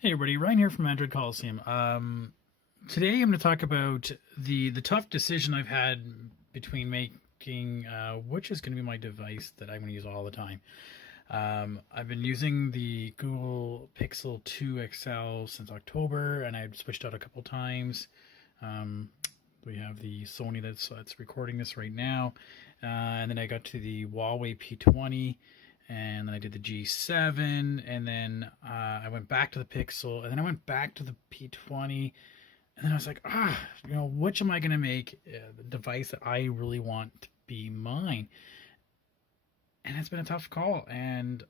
Hey everybody, Ryan here from Android Coliseum. Today I'm going to talk about the tough decision I've had between making which is going to be my device that I'm going to use all the time. I've been using the Google Pixel 2 XL since October, and I've switched out a couple times. Um, we have the Sony that's recording this right now, and then I got to the Huawei P20, and then I did the G7, and then I went back to the Pixel, and then I went back to the P20, and then I was like, which am I going to make the device that I really want to be mine? And it's been a tough call, and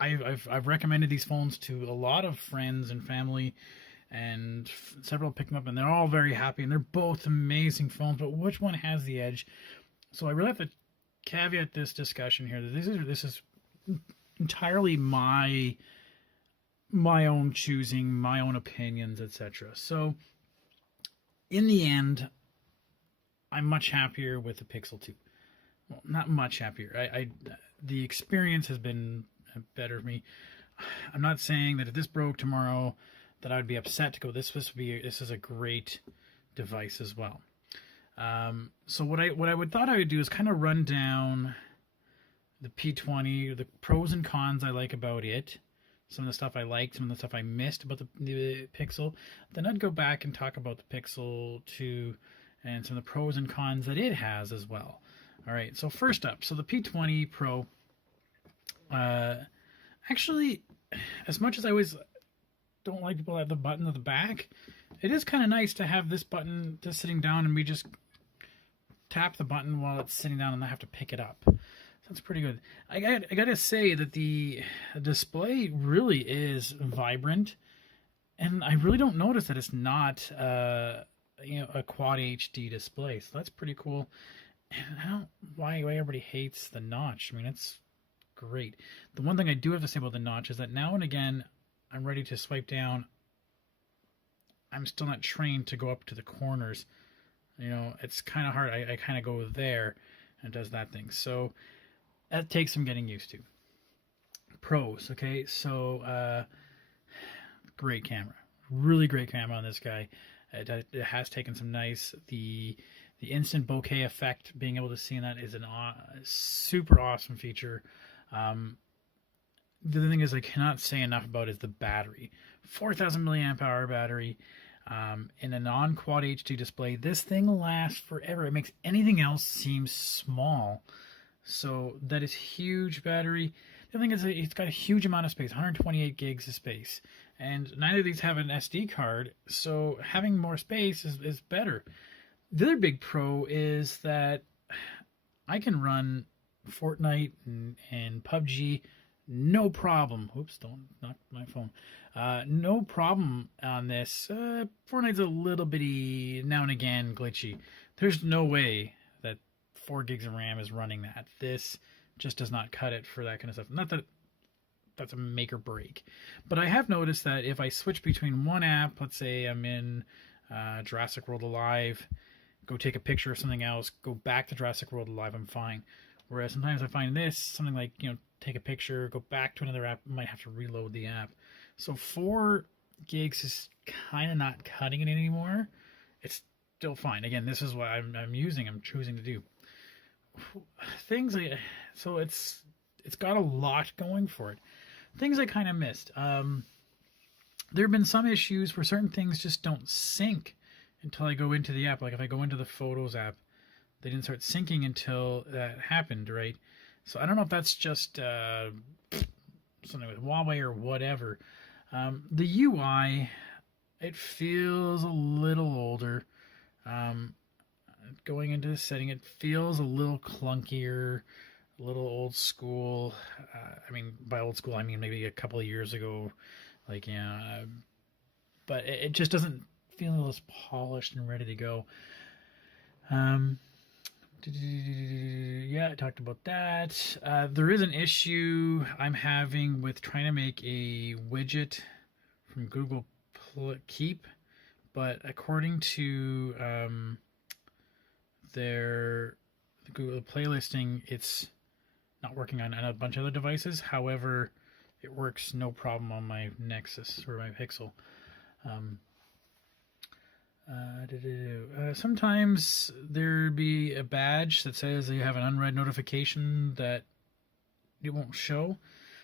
I've recommended these phones to a lot of friends and family, and several picked them up, and they're all very happy, and they're both amazing phones. But which one has the edge? So I really have to caveat this discussion here that this is entirely my own choosing, my own opinions, etc. So in the end, I'm much happier with the Pixel 2. Well, not much happier. The experience has been better for me. I'm not saying that if this broke tomorrow that I would be upset to go. This is a great device as well. So what I thought I would do is kind of run down the P20, the pros and cons I like about it, some of the stuff I liked, some of the stuff I missed about the Pixel. Then I'd go back and talk about the Pixel 2 and some of the pros and cons that it has as well. All right, so first up, so the P20 Pro, actually, as much as I always don't like people have the button at the back, it is kind of nice to have this button just sitting down and we just tap the button while it's sitting down and not have to pick it up. That's pretty good. I gotta say that the display really is vibrant, and I really don't notice that it's not a quad HD display. So that's pretty cool. And I don't why everybody hates the notch. I mean, it's great. The one thing I do have to say about the notch is that now and again I'm ready to swipe down. I'm still not trained to go up to the corners. It's kind of hard. I kind of go there and it does that thing. So that takes some getting used to. Pros, okay? So great camera. Really great camera on this guy. It has taken some nice... The instant bokeh effect, being able to see in that is a super awesome feature. The other thing is I cannot say enough about is the battery. 4,000 milliamp hour battery. In a non-quad HD display, this thing lasts forever. It makes anything else seem small. So that is huge battery. The other thing is it's got a huge amount of space, 128 gigs of space. And neither of these have an SD card, so having more space is better. The other big pro is that I can run Fortnite and PUBG no problem. Oops, don't knock my phone. No problem on this. Fortnite's a little bitty, now and again, glitchy. There's no way that 4 gigs of RAM is running that. This just does not cut it for that kind of stuff. Not that that's a make or break. But I have noticed that if I switch between one app, let's say I'm in Jurassic World Alive, go take a picture of something else, go back to Jurassic World Alive, I'm fine. Whereas sometimes I find this, something like, take a picture, go back to another app, might have to reload the app. So 4 gigs is kind of not cutting it anymore. It's still fine. Again, this is what I'm choosing to do. Things like, so it's got a lot going for it. Things I kind of missed. There have been some issues where certain things just don't sync until I go into the app. Like if I go into the Photos app, they didn't start syncing until that happened, right? So I don't know if that's just something with Huawei or whatever. The UI, it feels a little older. Going into the setting, it feels a little clunkier, a little old school. By old school, I mean maybe a couple of years ago. But it just doesn't feel as polished and ready to go. Yeah, I talked about that. There is an issue I'm having with trying to make a widget from Google Keep, but according to their Google playlisting, it's not working on a bunch of other devices. However, it works no problem on my Nexus or my Pixel. Um, Sometimes there be a badge that says you have an unread notification that it won't show.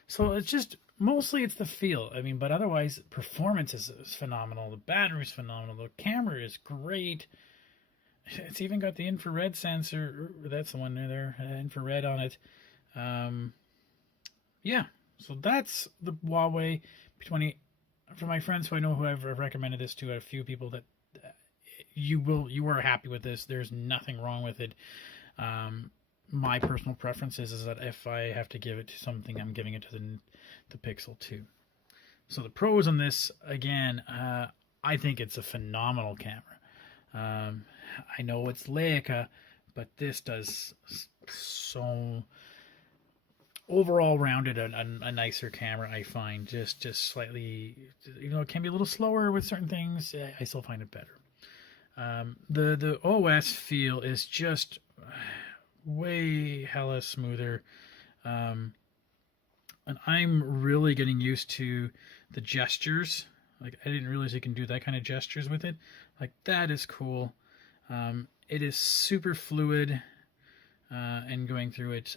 So it's just mostly it's the feel. I mean, but otherwise, performance is phenomenal. The battery is phenomenal. The camera is great. It's even got the infrared sensor. That's the one there, infrared on it. Yeah, so that's the Huawei P20. For my friends who I know who I've recommended this to, a few people that you are happy with this. There's nothing wrong with it. My personal preference is that if I have to give it to something, I'm giving it to the Pixel 2. So the pros on this, again, I think it's a phenomenal camera. I know it's Leica, but this does so overall rounded a nicer camera. I find just slightly, it can be a little slower with certain things. I still find it better. The OS feel is just way hella smoother, and I'm really getting used to the gestures. Like, I didn't realize you can do that kind of gestures with it. Like, that is cool. It is super fluid, and going through it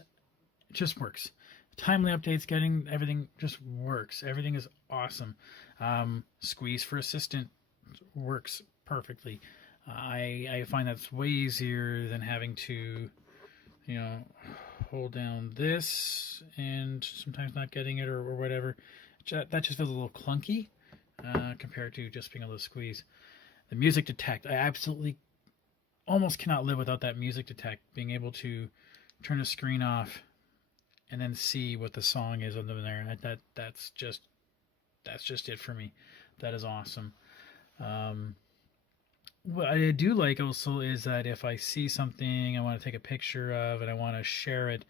just works. Timely updates, getting everything just works. Everything is awesome. Squeeze for assistant works perfectly. I find that's way easier than having to, hold down this and sometimes not getting it or whatever. That just feels a little clunky compared to just being able to squeeze. The music detect, I absolutely almost cannot live without that music detect. Being able to turn the screen off and then see what the song is under there. That's just it for me. That is awesome. What I do like also is that if I see something I want to take a picture of and I want to share it,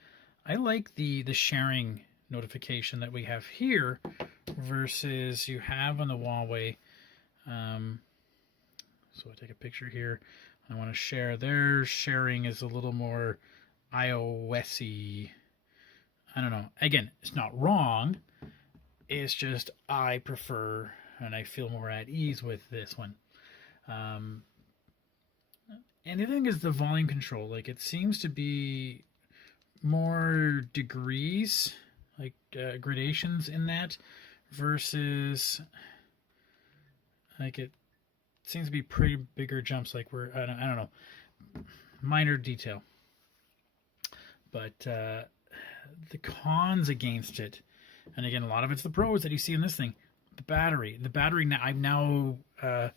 I like the sharing notification that we have here versus you have on the Huawei. So I take a picture here. I want to share. Their sharing is a little more iOS-y. I don't know. Again, it's not wrong. It's just I prefer and I feel more at ease with this one. And the thing is the volume control. Like, it seems to be more degrees, like gradations in that, versus like it seems to be pretty bigger jumps. Like I don't know, minor detail. But the cons against it, and again, a lot of it's the pros that you see in this thing. The battery now, I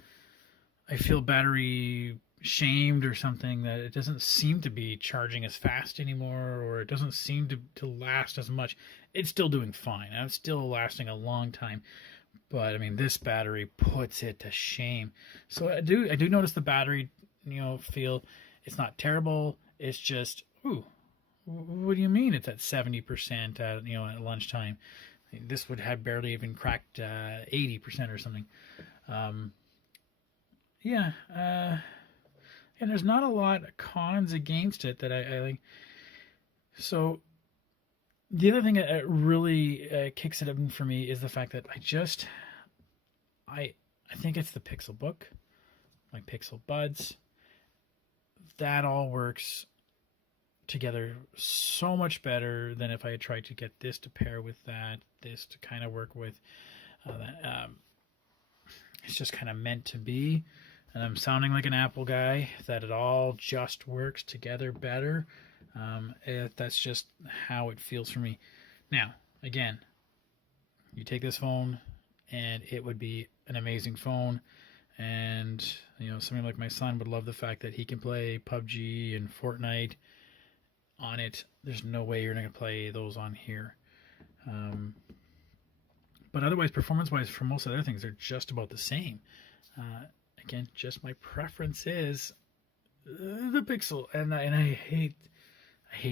feel battery shamed or something, that it doesn't seem to be charging as fast anymore, or it doesn't seem to last as much. It's still doing fine. It's still lasting a long time. But I mean, this battery puts it to shame. So I do notice the battery, feel. It's not terrible. It's just, what do you mean it's at 70% at lunchtime? This would have barely even cracked 80% or something. And there's not a lot of cons against it that I like. So the other thing that really kicks it up for me is the fact that I think it's the Pixel Book, my Pixel Buds. That all works together so much better than if I had tried to get this to pair with that, this to kind of work with that. It's just kind of meant to be. And I'm sounding like an Apple guy, that it all just works together better. That's just how it feels for me. Now, again, you take this phone and it would be an amazing phone. And, somebody like my son would love the fact that he can play PUBG and Fortnite on it. There's no way you're going to play those on here. But otherwise, performance-wise, for most of the other things, they're just about the same. Again, just my preference is the Pixel, and I hate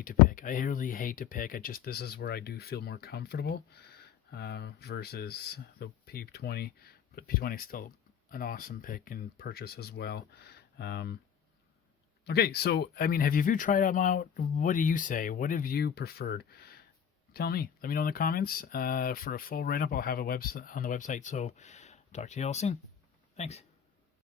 to pick. I really hate to pick. This is where I do feel more comfortable versus the P20, but P20 is still an awesome pick and purchase as well. Okay, so I mean, have you tried them out? What do you say? What have you preferred? tell me. Let me know in the comments. For a full write-up, I'll have a website on the website. So talk to you all soon. Thanks.